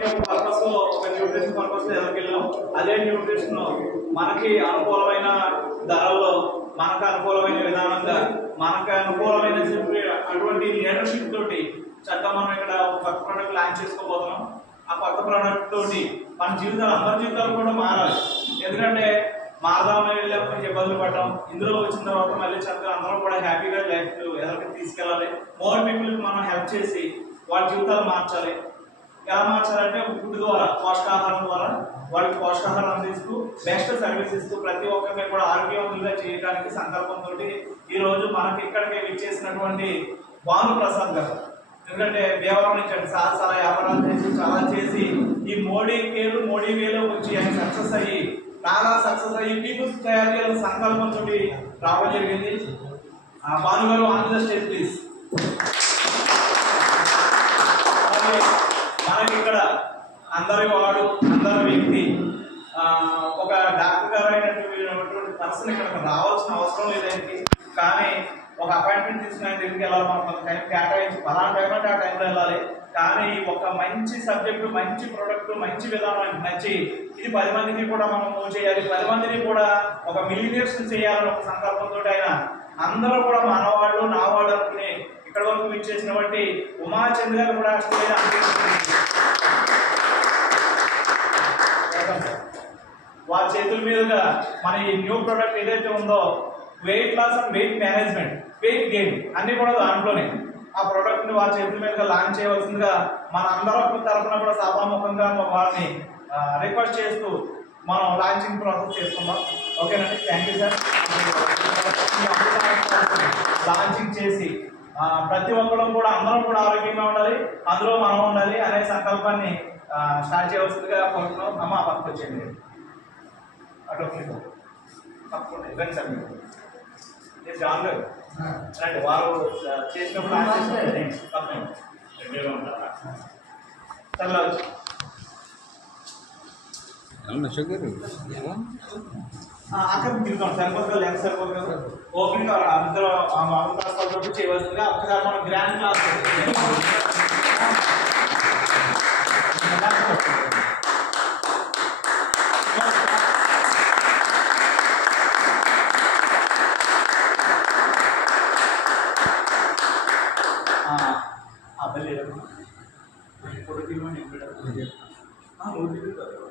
Purpose లో ఒక nutrition purpose ఎదురుకు వెళ్ళాం. అదే న్యూట్రిషన్ మనకి అనుకూలమైన ధరల్లో, మనకు అనుకూలమైన విధానంగా, మనకు అనుకూలమైన అటువంటి లీడర్షిప్ తోటి చక్కగా మనం ఇక్కడ ఒక కొత్త ప్రోడక్ట్ లాంచ్ చేసుకోబోతున్నాం. ఆ కొత్త ప్రోడక్ట్ తోటి మన జీవితాలు, అందరి జీవితాలు కూడా మారాలి. ఎందుకంటే మారదామని వెళ్ళాము, కొంచెం ఇబ్బందులు పడ్డాం. ఇందులో వచ్చిన తర్వాత మళ్ళీ చక్కగా అందరం కూడా హ్యాపీగా లైఫ్ ఎదరికి తీసుకెళ్ళాలి. మోర్ పీపుల్కి మనం హెల్ప్ చేసి వాళ్ళ జీవితాలు మార్చాలి. ఎలా మార్చాలంటే ఫుడ్ ద్వారా, పోషకాహారం ద్వారా వాళ్ళకి పోషకాహారం అందిస్తూ బెస్ట్ సర్వీస్ ఇస్తూ ప్రతి ఒక్కరిని కూడా ఆరోగ్యవంతులుగా చేయడానికి సంకల్పంతో ఈ రోజు మనకి ఇక్కడికి విచ్చేసినటువంటి భానుప్రసాద్ గారు, ఎందుకంటే దేవరం నుంచి చాలా వ్యాపారాలు చేసి చాలా చేసి ఈ మోడీ కేరు మోడీ వేలో వచ్చి ఆయన సక్సెస్ అయ్యి చాలా సక్సెస్ అయ్యి పీపుల్స్ తయారు చేయాలని సంకల్పంతో రావడం జరిగింది. భాను గారు ఆన్ ద స్టేజ్ ప్లీజ్. మనకి ఇక్కడ అందరి వాడు, అందరి వ్యక్తి, ఒక డాక్టర్ గారు అయినటువంటి పర్సన్ ఇక్కడ రావాల్సిన అవసరం లేదండి. కానీ ఒక అపాయింట్మెంట్ తీసుకునే దగ్గరికి వెళ్ళాలి, మనం టైం కేటాయించి పలానా టైం అంటే ఆ టైంలో వెళ్ళాలి. కానీ ఒక మంచి సబ్జెక్టు, మంచి ప్రోడక్ట్, మంచి విధానం నచ్చి ఇది 10 మందికి కూడా మనం మూవ్ చేయాలి, 10 మందిని కూడా ఒక మిలినియర్స్ చేయాలని ఒక సంకల్పంతో ఆయన అందరూ కూడా మనవాళ్ళు నా వాళ్ళు అనుకుని ఇక్కడ వరకు విచ్చేసిన బట్టి ఉమాచంద్ర గారు కూడా వారి చేతుల మీదుగా మన ఈ న్యూ ప్రోడక్ట్ ఏదైతే ఉందో weight loss and weight management, weight gain అన్ని కూడా దాంట్లోనే ఆ ప్రోడక్ట్ ని వారి చేతుల మీదుగా లాంచ్ చేయవలసిందిగా మన అందరూ తరఫున కూడా సభాముఖంగా వారిని రిక్వెస్ట్ చేస్తూ మనం లాంచింగ్ ప్రాసెస్ చేసుకుందాం. ఓకేనండి, థ్యాంక్ యూ సార్. లాంచింగ్ చేసి ప్రతి ఒక్కరు కూడా అందరం కూడా ఆరోగ్యంగా ఉండాలి, అందులో మనం ఉండాలి అనే సంకల్పాన్ని స్టార్ట్ చేయవలసిందిగా కోరుతున్నాం. అమ్మ పక్కకు వచ్చేయండి, అటు తప్పకుండా ఇవ్వండి సార్. మీరు జాన్ గారు రండి, వారు చేసినప్పుడు అక్కడ తిరుగుతాం. సరిపోతుంది కదా, లెన్స్ సరిపోతుంది కదా. ఓపెనింగ్ అందరూ మామూలు క్లాస్ చేయవలసిందిగా ఒకసారి మనం గ్రాండ్ క్లాస్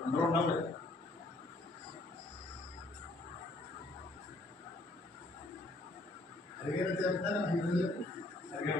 అందరూ ఉన్నాం కదా. సరిగ్గా